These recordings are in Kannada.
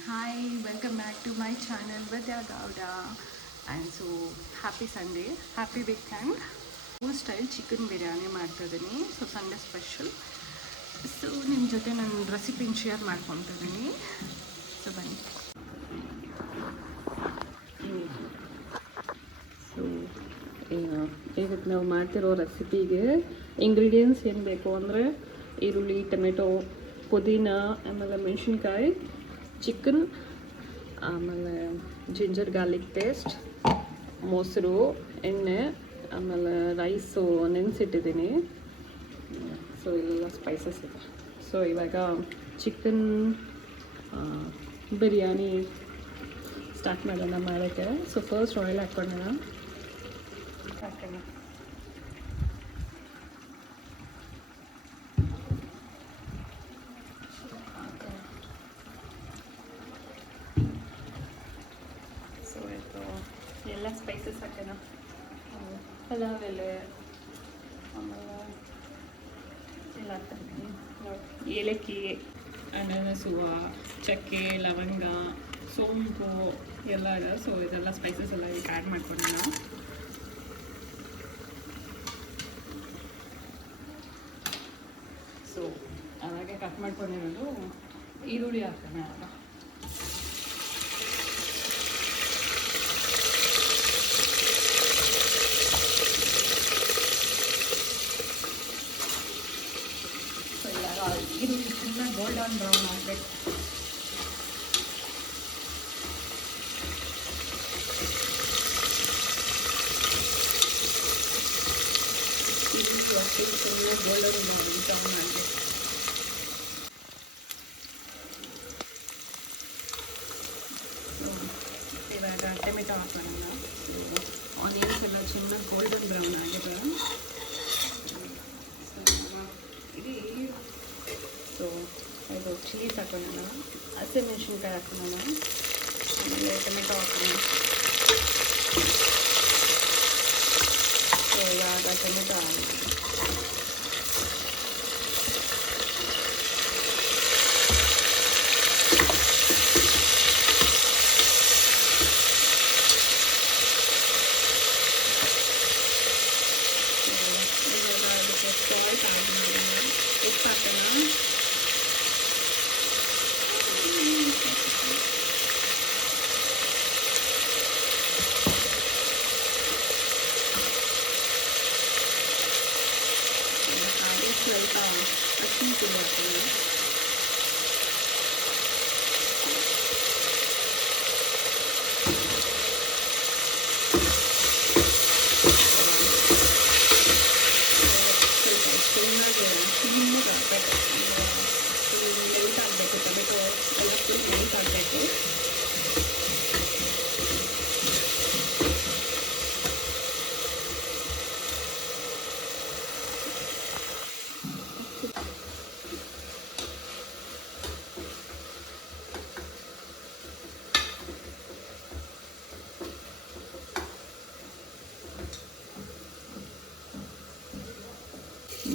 Hi, welcome back to my channel Vidya Gowda. And so happy Sunday, happy weekend. Full style chicken biryani ಮಾಡ್ತಿದ್ದೀನಿ. So Sunday special. ಸೊ ನಿಮ್ಮ ಜೊತೆ ನಾನು ರೆಸಿಪಿನ ಶೇರ್ ಮಾಡ್ಕೊತಿದ್ದೀನಿ. ಸೊ ಬನ್ನಿ. ಸೊ ಇವತ್ತು ನಾವು ಮಾಡ್ತಿರೋ ರೆಸಿಪಿಗೆ ಇಂಗ್ರೀಡಿಯೆಂಟ್ಸ್ ಏನು ಬೇಕು ಅಂದರೆ ಈರುಳ್ಳಿ, ಟೊಮೆಟೊ, ಪುದೀನ, ಆಮೇಲೆ ಮೆಣಸಿನ್ಕಾಯಿ, ಚಿಕನ್, ಆಮೇಲೆ ಜಿಂಜರ್ ಗಾರ್ಲಿಕ್ ಪೇಸ್ಟ್, ಮೊಸರು, ಎಣ್ಣೆ, ಆಮೇಲೆ ರೈಸು ನೆನೆಸಿಟ್ಟಿದ್ದೀನಿ. ಸೊ ಇಲ್ಲೆಲ್ಲ ಸ್ಪೈಸಸ್ ಇದೆ. ಸೊ ಇವಾಗ ಚಿಕನ್ ಬಿರಿಯಾನಿ ಸ್ಟಾರ್ಟ್ ಮಾಡೋಣ ಮಾಡೋಕ್ಕೆ. ಸೊ ಫಸ್ಟ್ ಆಯಿಲ್ ಹಾಕ್ಕೊಳ್ಳೋಣ. ಸೊ ಇದು ಎಲ್ಲ ಸ್ಪೈಸಸ್ ಹಾಕೋಣ. ಪಲಾವ್ ಎಲೆ, ಆಮೇಲೆ ಎಲ್ಲ ಹಾಕ್ತೀನಿ. ಏಲಕ್ಕಿ, ಅನಾನಸು, ಚಕ್ಕೆ, ಲವಂಗ, ಸೋಂಪು ಎಲ್ಲ ಇದೆ. ಸೊ ಇದೆಲ್ಲ ಸ್ಪೈಸಸ್ ಎಲ್ಲ ಈಗ ಆ್ಯಡ್ ಮಾಡ್ಕೊಳ್ಳೋಣ. ಸೊ ಅವಾಗೆ ಕಟ್ ಮಾಡ್ಕೊಂಡಿರೋದು ಈರುಳ್ಳಿ ಹಾಕೋಣ. ಸೊ ಇವಾಗ ಈರುಳ್ಳಿ ಚೆನ್ನಾಗಿ ಗೋಲ್ಡನ್ ಬ್ರೌನ್ ಆಗಬೇಕು. ಚೆನ್ನಾಗಿ ಗೋಲ್ಡನ್ ಬ್ರೌನ್ ಆಗಬೇಕು. ಇವಾಗ ಟೊಮೆಟೊ ಹಾಕೋಣ. ಆನಿಯನ್ಸ್ ಎಲ್ಲ ಚೆನ್ನಾಗಿ ಗೋಲ್ಡನ್ ಬ್ರೌನ್ ಆಗಿದೆ. ಸೊ ಇದು ಚೀಸ್ ಹಾಕೋಣ, ಹಸಿಮೆಣಸಿನ್ಕಾಯಿ ಹಾಕೋಣ, ಆಮೇಲೆ ಟೊಮೆಟೊ ಹಾಕೋಣ. ಸೊ ಇವಾಗ ಟೊಮೆಟೊ ಸಾಲ್ಟ್ ಆ್ಯಡ್ ಮಾಡೋಣ. ಉಪ್ಪು ಹಾಕೋಣ. ಸ್ವಲ್ಪ ಅರಿಶಿನ ಪುಡಿ ಹಾಕೋಣ. ಚೆನ್ನಾಗಿ ಹಾಕಬೇಕು. ಫುಲ್ ಮೆಲ್ಟ್ ಆಗಬೇಕು. ಟೊಮೆಟೊ ಎಲ್ಲ ಫುಲ್ ಮೆಲ್ಟ್ ಆಗಬೇಕು.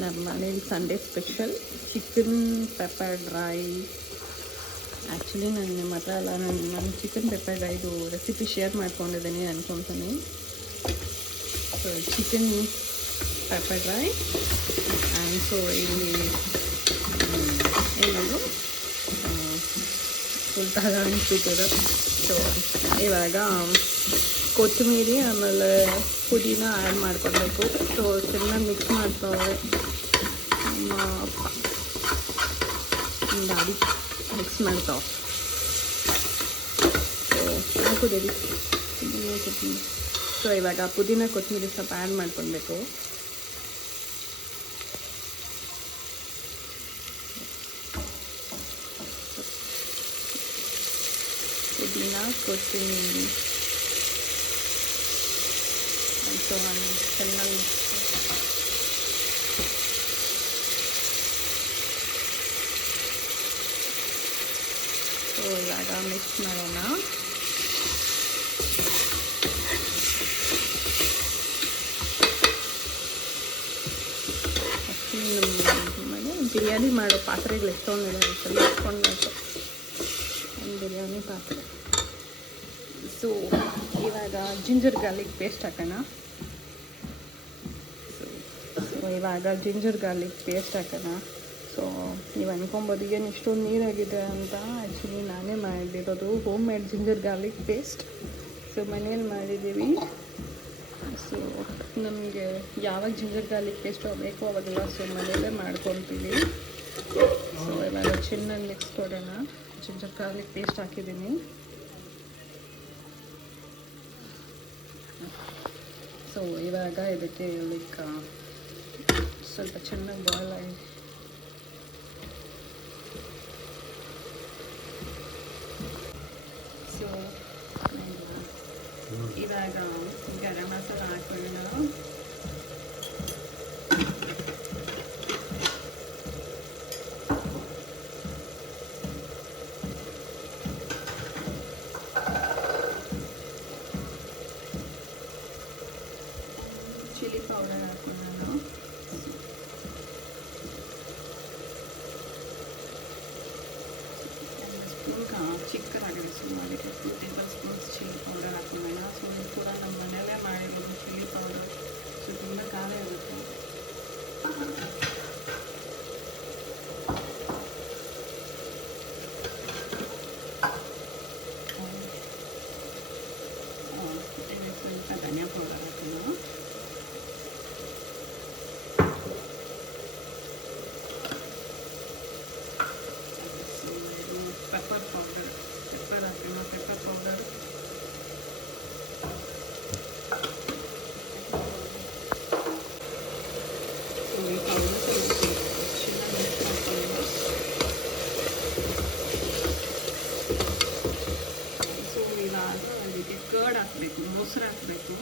ನಮ್ಮ ಮನೇಲಿ Sunday special chicken pepper dry. Actually ನಾನು ನಿಮ್ಮ ಹತ್ರ ಎಲ್ಲ ನಾನು ಚಿಕನ್ ಪೆಪ್ಪರ್ ಡ್ರೈದು ರೆಸಿಪಿ ಶೇರ್ ಮಾಡ್ಕೊಂಡಿದ್ದೀನಿ ಅಂದ್ಕೊತೀನಿ. So chicken pepper dry and so ಇಲ್ಲಿ ಏನದು ಫುಲ್ ತರ ಅನಿಸ್ಬಿಟ್ಟಿದೆ. ಸೊ ಇವಾಗ ಕೊತ್ತಂಬರಿ ಆಮೇಲೆ ಪುದೀನ ಆ್ಯಡ್ ಮಾಡ್ಕೊಳ್ಬೇಕು. ಸೊ ಚೆನ್ನಾಗಿ ಮಿಕ್ಸ್ ಮಾಡ್ತಾವೆ ನಮ್ಮ ಅಪ್ಪ, ಗಾಡಿ ಮಿಕ್ಸ್ ಮಾಡ್ತಾವೆ. ಸೊ ಹಾಕೋದೇಳಿ ಪುದೀನ ಕೊತ್ತಂಬರಿ. ಸೊ ಇವಾಗ ಪುದೀನ ಕೊತ್ತಂಬರಿ ಸ್ವಲ್ಪ ಆ್ಯಡ್ ಮಾಡ್ಕೊಳ್ಬೇಕು. ಪುದೀನ ಕೊತ್ತಂಬರಿ ಸೊ ಚೆನ್ನಾಗಿ ಸೊ ಇವಾಗ ಮಿಕ್ಸ್ ಮಾಡೋಣ. ನಮ್ಮ ಮನೆ ಬಿರಿಯಾನಿ ಮಾಡೋ ಪಾತ್ರೆಗಳು ಎಷ್ಟೊಂದಿದೆ, ಸ್ವಲ್ಪ ಇಟ್ಕೊಳ್ಬೇಕು. ಬಿರಿಯಾನಿ ಪಾತ್ರೆ. ಸೊ ಇವಾಗ ಜಿಂಜರ್ ಗಾರ್ಲಿಕ್ ಪೇಸ್ಟ್ ಹಾಕೋಣ. ಸೊ ಇವಾಗ ಜಿಂಜರ್ ಗಾರ್ಲಿಕ್ ಪೇಸ್ಟ್ ಹಾಕೋಣ. ಸೊ ನೀವು ಅನ್ಕೊಬೋದು ಏನು ಇಷ್ಟೊಂದು ನೀರಾಗಿದೆ ಅಂತ. ಆ್ಯಕ್ಚುಲಿ ನಾನೇ ಮಾಡಿರೋದು home made ginger garlic paste. So ಮನೇಲಿ ಮಾಡಿದ್ದೀವಿ. ಸೊ ನಮಗೆ ಯಾವಾಗ ಜಿಂಜರ್ ಗಾರ್ಲಿಕ್ ಪೇಸ್ಟ್ ಬೇಕೋ ಅವಾಗೆಲ್ಲ ಸೊ ಮನೆಯಲ್ಲೇ ಮಾಡ್ಕೊತೀವಿ. ಸೊ ಇವಾಗ ಚೆನ್ನಾಗಿ ಮಿಕ್ಸ್ ಕೊಡೋಣ. ಜಿಂಜರ್ ಗಾರ್ಲಿಕ್ ಪೇಸ್ಟ್ ಹಾಕಿದ್ದೀನಿ. ಸೊ ಇವಾಗ ಇದಕ್ಕೆ ಲೈಕ್ ಸ್ವಲ್ಪ ಚೆನ್ನಾಗಿ ಬಾಯ್ಲ್ ಆಗಿ ಸೊ ಇವಾಗ ಗರಂ ಮಸಾಲ ಹಾಕೊಳ್ಳೋಣ. ಚಿಲ್ಲಿ ಪೌಡರ್ ಹಾಕೊಳ್ಳೋಣ. ಚಿಕನ್ ಆಗಿದೆ. ಸೊ ಅದಕ್ಕೆ 2 ಟೇಬಲ್ ಸ್ಪೂನ್ಸ್ ಚಿಲ್ಲಿ ಪೌಡರ್ ಹಾಕೊಳ್ಳೋಣ. ಸೊ ಇದು ಕೂಡ ನಮ್ಮ ಮನೆಯಲ್ಲೇ ಮಾಡಿರೋದು ಚಿಲ್ಲಿ ಪೌಡರ್. ಸೊ ತುಂಬ ಖಾರ ಇರುತ್ತೆ. ಸ್ವಲ್ಪ ಧನಿಯಾ ಪೌಡರ್ ಹಾಕೋಣ. ಪೆಪ್ಪರ್ ಪೌಡರ್ ಹಾಕೋಣ. ಪೆಪ್ಪರ್ ಪೌಡರ್ ಈ ಪೌಡರ್ ಚೆನ್ನಾಗಿ ಮಿಕ್ಸ್ ಮಾಡ್ಕೊಳ್ಳೋಣ. ಸೊ ಇವಾಗ ಅದಕ್ಕೆ ಕರ್ಡ್ ಹಾಕಬೇಕು, ಮೊಸರು ಹಾಕಬೇಕು.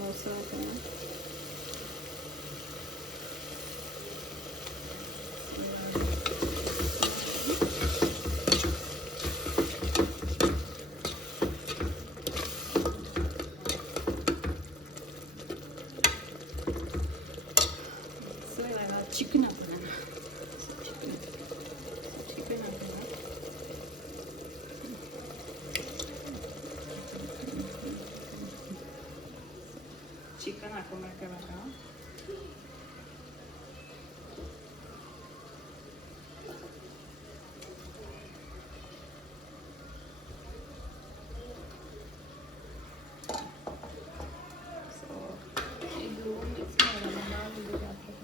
ಮೊಸರು ಹಾಕೋಣ. ಚಿಕನ್ ಹಾಕೋಣ. ಚಿಕನ್ ಹಾಕೋಣ. ಚಿಕನ್ ಹಾಕೋಬೇಕು ಇವಾಗ. ಸೊ ಇದು ಮಿಕ್ಸ್ ಮಾಡೋಣ. ನಾವು ಇದಕ್ಕೆ ಹಾಕೋಣ.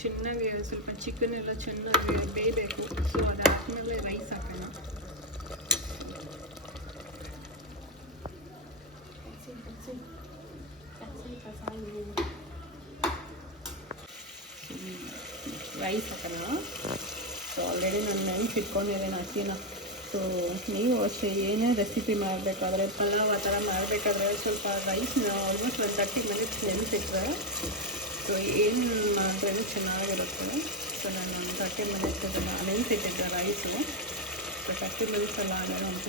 ಚೆನ್ನಾಗಿ ಸ್ವಲ್ಪ ಚಿಕನ್ ಎಲ್ಲ ಚೆನ್ನಾಗಿ ಬೇಯಬೇಕು. ಸೊ ಅದಾದಮೇಲೆ ರೈಸ್ ಹಾಕೋಣ. ರೈಸ್ ಹಾಕೋಣ. ಸೊ ಆಲ್ರೆಡಿ ನಾನು ನೆನೆಸಿಟ್ಕೊಂಡಿದ್ದೇನೆ ಅಕ್ಕಿನ. ಸೊ ನೀವು ಅಷ್ಟೇ ಏನೇ ರೆಸಿಪಿ ಮಾಡಬೇಕಾದ್ರೆ ಪಲಾವ್ ಆ ಥರ ಮಾಡಬೇಕಾದ್ರೆ ಸ್ವಲ್ಪ ರೈಸ್ನ ಆಲ್ಮೋಸ್ಟ್ ಒಂದು 30 ಮಿನಿಟ್ಸ್ ನೆನೆಸಿಟ್ರೆ ಸೊ ಏನು ಮಾಡಿದ್ರೂ ಚೆನ್ನಾಗಿರುತ್ತೆ. ಸೊ ನಾನು ಒಂದು 30 ಮಿನಿಟ್ಸ್ ನೆನೆಸಿಟ್ಟಿದ್ದೆ ರೈಸು. ಸೊ 30 ಮಿನಿಟ್ಸ್ ಅಲ್ಲ, ನಾನು ಒಂದು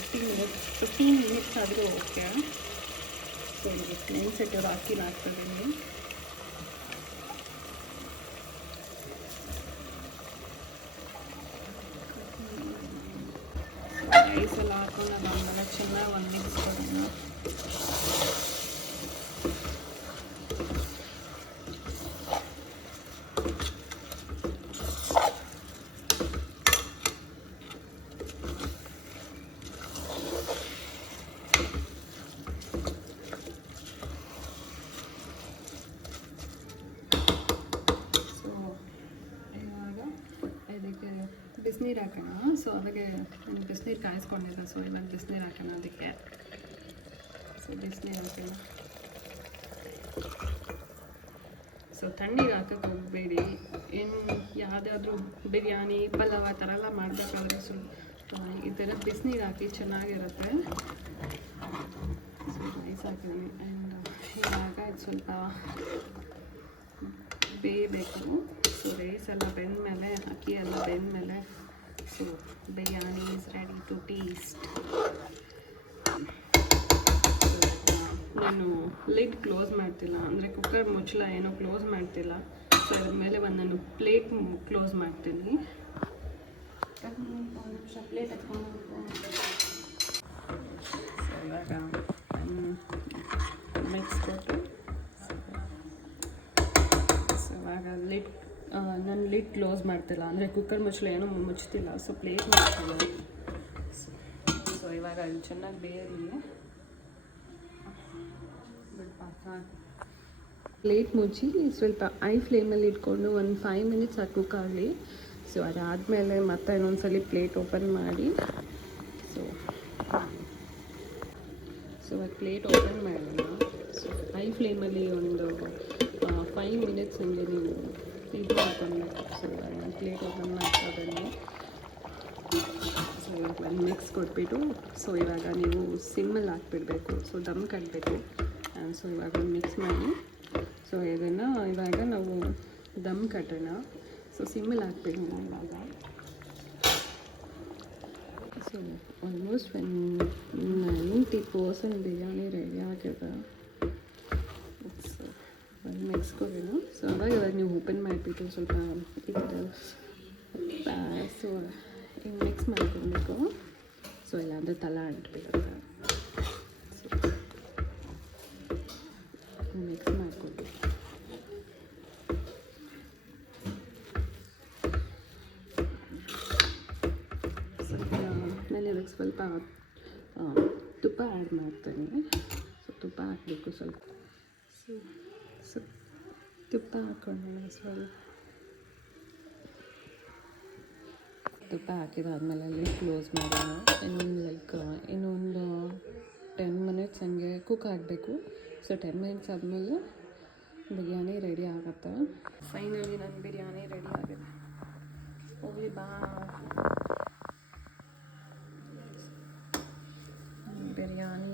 15 ಮಿನಿಟ್ಸ್ ಆದರೂ ಓಕೆ. ಸೊ ಇದಕ್ಕೆ ನೆನೆಸಿಟ್ಟಿರೋ ಅಕ್ಕಿನ ಹಾಕ್ತಿದ್ದೀನಿ. ರೈಸ್ ಎಲ್ಲ ಹಾಕೊಂಡು ಅದಾದಮೇಲೆ ಚೆನ್ನಾಗಿ ಒಂದು ಮಿಕ್ಸ್ ಕೊಡೋಣ. ಬಿಸಿನೀರು ಹಾಕೋಣ. ಸೊ ಅದಕ್ಕೆ ನಾನು ಬಿಸಿನೀರು ಕಾಯಿಸ್ಕೊಂಡಿದ್ದೆ. ಸೊ ಇವಾಗ ಬಿಸಿನೀರು ಹಾಕೋಣ ಅದಕ್ಕೆ. ಸೊ ಬಿಸಿನೀರು ಹಾಕೋಣ. ಸೊ ತಣ್ಣೀರು ಹಾಕೋಕ್ಕೆ ಹೋಗಬೇಡಿ. ಏನು ಯಾವುದಾದ್ರೂ ಬಿರಿಯಾನಿ ಪಲಾವ್ ಆ ಥರ ಎಲ್ಲ ಮಾಡಬೇಕಾದ್ರೆ ಸ್ವಲ್ಪ ಈ ಥರ ಬಿಸಿನೀರು ಹಾಕಿ ಚೆನ್ನಾಗಿರುತ್ತೆ. ಸೊ ರೈಸ್ ಹಾಕಿದ್ದೀನಿ. ಆ್ಯಂಡ್ ಇವಾಗ ಇದು ಸ್ವಲ್ಪ ಬೇಯಬೇಕು. ಸೊ ರೈಸ್ ಎಲ್ಲ ಬೆಂದಮೇಲೆ, ಅಕ್ಕಿ ಎಲ್ಲ ಬೆಂದಮೇಲೆ, so biryani is ready to taste. ನಾನು ಲಿಡ್ ಕ್ಲೋಸ್ ಮಾಡ್ತಿಲ್ಲ, ಅಂದರೆ ಕುಕ್ಕರ್ ಮುಚ್ಚಳ ಏನೋ ಕ್ಲೋಸ್ ಮಾಡ್ತಿಲ್ಲ. ಸೊ ಅದ್ರ ಮೇಲೆ ಒಂದು ನಾನು ಪ್ಲೇಟ್ ಕ್ಲೋಸ್ ಮಾಡ್ತೀನಿ. ಪ್ಲೇಟ್ ಸೊ ಇವಾಗ ಮಿಕ್ಸ್ ಕೊಟ್ಟು, ಸೊ ಇವಾಗ ನಾನು ಲಿಡ್ ಕ್ಲೋಸ್ ಮಾಡ್ತಿಲ್ಲ, ಅಂದರೆ ಕುಕ್ಕರ್ ಮುಚ್ಚಳ ಏನೋ ಮುಚ್ತಿಲ್ಲ. ಸೊ ಪ್ಲೇಟ್ ಮಾಡ್ತಿಲ್ಲ. ಸೊ ಇವಾಗ ಅದು ಚೆನ್ನಾಗಿ ಬೇಯಲಿ. ಪ್ಲೇಟ್ ಮುಚ್ಚಿ ಸ್ವಲ್ಪ ಐ ಫ್ಲೇಮಲ್ಲಿ ಇಟ್ಕೊಂಡು ಒಂದು 5 ಮಿನಿಟ್ಸ್ ಅದು ಕುಕ್ ಆಗಲಿ. ಸೊ ಅದಾದಮೇಲೆ ಮತ್ತೆ ಇನ್ನೊಂದ್ಸಲಿ ಪ್ಲೇಟ್ ಓಪನ್ ಮಾಡಿ, ಸೊ ಅದು ಪ್ಲೇಟ್ ಓಪನ್ ಮಾಡೋಣ. ಸೊ ಐ ಫ್ಲೇಮಲ್ಲಿ ಒಂದು 5 ಮಿನಿಟ್ಸ್ ಹಂಗೆ ನೀವು ಇದು ಮಾಡ್ಕೊಳ್ಬೇಕು. ಸೊ ಒಂದು ಪ್ಲೇಟ್ ಓಪನ್ ಮಾಡ್ಕೊಂಡು, ಸೊ ಇವಾಗ ಒಂದು ಮಿಕ್ಸ್ ಕೊಟ್ಬಿಟ್ಟು, ಸೊ ಇವಾಗ ನೀವು ಸಿಮ್ಮಲ್ಲಿ ಹಾಕ್ಬಿಡ್ಬೇಕು. ಸೊ ದಮ್ ಕಟ್ಟಬೇಕು. ಸೊ ಇವಾಗ ಒಂದು ಮಿಕ್ಸ್ ಮಾಡಿ, ಸೊ ಇದನ್ನು ಇವಾಗ ನಾವು ದಮ್ ಕಟ್ಟೋಣ. ಸೊ ಸಿಮ್ಮಲ್ಲಿ ಹಾಕ್ಬಿಡೋಣ ಇವಾಗ. ಸೊ ಆಲ್ಮೋಸ್ಟ್ 90% ಬಿರಿಯಾನಿ ರೆಡಿ ಆಗಿದೆ. ಸೊ ಒಂದು ಮಿಕ್ಸ್ ಕೊಡೋಣ. ಸೊ ಇವಾಗ ನೀವು ಓಪನ್ ಮಾಡಿಬಿಟ್ಟು ಸ್ವಲ್ಪ ಇದು ಸೊ ಹಿಂಗೆ ಮಿಕ್ಸ್ ಮಾಡ್ಕೊಬೇಕು. ಸೊ ಇಲ್ಲಾಂದರೆ ತಲೆ ಅಂಟ್ಬಿಡುತ್ತೆ. ಮಿಕ್ಸ್ ಮಾಡಿಕೊಂಡು ಸ್ವಲ್ಪ ನಾನು ಇದಕ್ಕೆ ಸ್ವಲ್ಪ ತುಪ್ಪ ಆ್ಯಡ್ ಮಾಡ್ತೀನಿ. ಸೊ ತುಪ್ಪ ಹಾಕಬೇಕು ಸ್ವಲ್ಪ. ಸೊ ತುಪ್ಪ ಹಾಕ್ಕೊಳ್ಳೋಣ ಸ್ವಲ್ಪ. ತುಪ್ಪ ಹಾಕಿದಾದ್ಮೇಲೆ ಅಲ್ಲಿ ಕ್ಲೋಸ್ ಮಾಡೋಣ. ಇನ್ನೊಂದು 10 ಮಿನಿಟ್ಸ್ ಹಂಗೆ ಕುಕ್ ಆಗಬೇಕು. ಸೊ 10 ಮಿನಿಟ್ಸ್ ಆದಮೇಲೆ ಬಿರಿಯಾನಿ ರೆಡಿ ಆಗುತ್ತೆ. ಫೈನಲಿ ನನ್ನ ಬಿರಿಯಾನಿ ರೆಡಿ ಆಗಿದೆ. ಹೋಗ್ಲಿ ಬಾ. ಬಿರಿಯಾನಿ